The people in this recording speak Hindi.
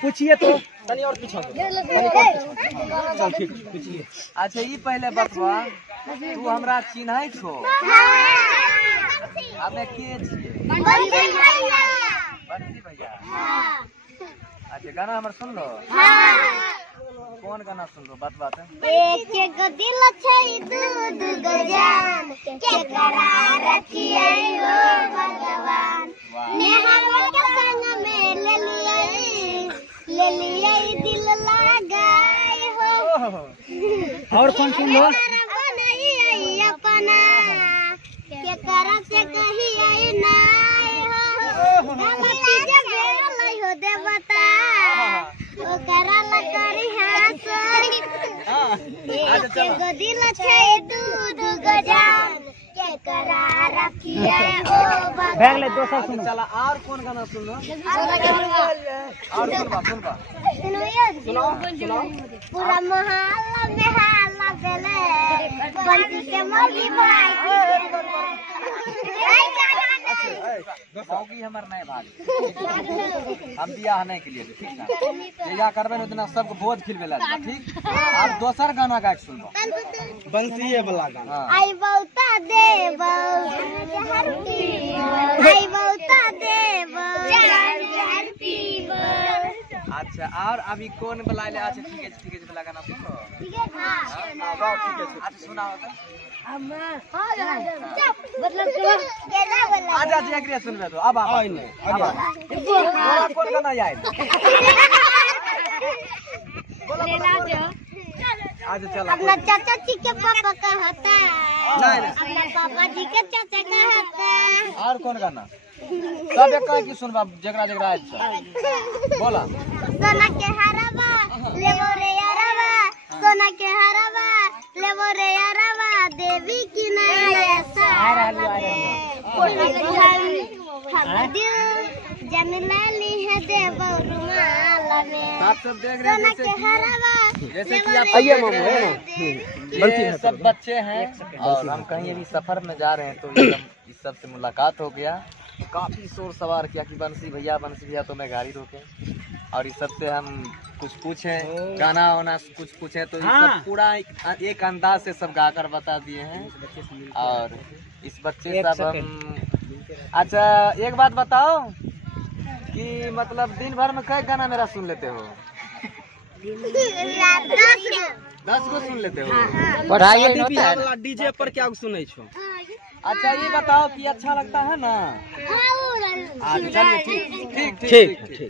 पूछिए तो तनी और पूछो चल ठीक पूछिए। अच्छा ये पहले बतवा तू हमरा चिन्है छो हमें के छिए बंसी भैया। अच्छा गाना हमर सुन लो कौन गाना सुन लो बतवा त एक एक दिल छै दू दू गजान के करार रखिए हो भगवान नेहा के संग में ले लिए दिल लगाए हो। और कौन सुन लो अपना के करा से कही आई नाय हो गलती जे भेल हो देवता ओ करा ल करी हाथ एक दिल छै दू दू गजान के करा रखिए ओ बैग ले दोसर सुन। चला और कौन गाना सुन लो और सुनबा सुनो पूरा मोहल्ला में हल्ला चले बंसी के मोगी भाई मौगी हमर नहीं भाग हम बियाह नहीं के लिए ठीक ना जहिया करबे उतना सबको भोज खिलबे ला ठीक। अब दोसर गाना गा के सुनबो बंसीए वाला गाना। आई बहुता देव आई बहुता देव अच्छा और अभी कौन बुलाइले अच्छा ठीक है वाला गाना सुन लो ठीक है हां गाओ ठीक है अच्छा सुनाओ तो मतलब केला वाला आजा जी अगले सुनबे तो अब आई नहीं आगे कौन गाना याद आज चल अपना चाचा जी के पापा का होता है नहीं अपना पापा जी के चाचा का होता है और कौन गाना सब एक की सुनबा जगरा जगरा अच्छा बोला सोना के हरवा लेवो रे यारवा सोना के हरवा लेवो रे यारवा देवी की नहीं ऐसा दिल जमीला ली है देवो रुमाल में आप सब देख रहे सोना के हरवा जैसे कि आप आइए मामू है ना ये सब बच्चे हैं और हम कहीं अभी सफर में जा रहे हैं तो इस सब से मुलाकात हो गया काफी शोर सवार किया कि बंसी भैया तो मैं गाड़ी रोके और इस सब से हम कुछ पूछे गाना वाना कुछ पूछे तो ये सब पूरा एक अंदाज से सब गाकर बता दिए हैं। और इस बच्चे सब हम अच्छा एक बात बताओ कि मतलब दिन भर में कई गाना मेरा सुन लेते हो 10 को सुन लेते हो पढ़ाई डीजे पर क्या सुनै छो। अच्छा ये बताओ कि अच्छा लगता है ना। हाँ चलिए ठीक।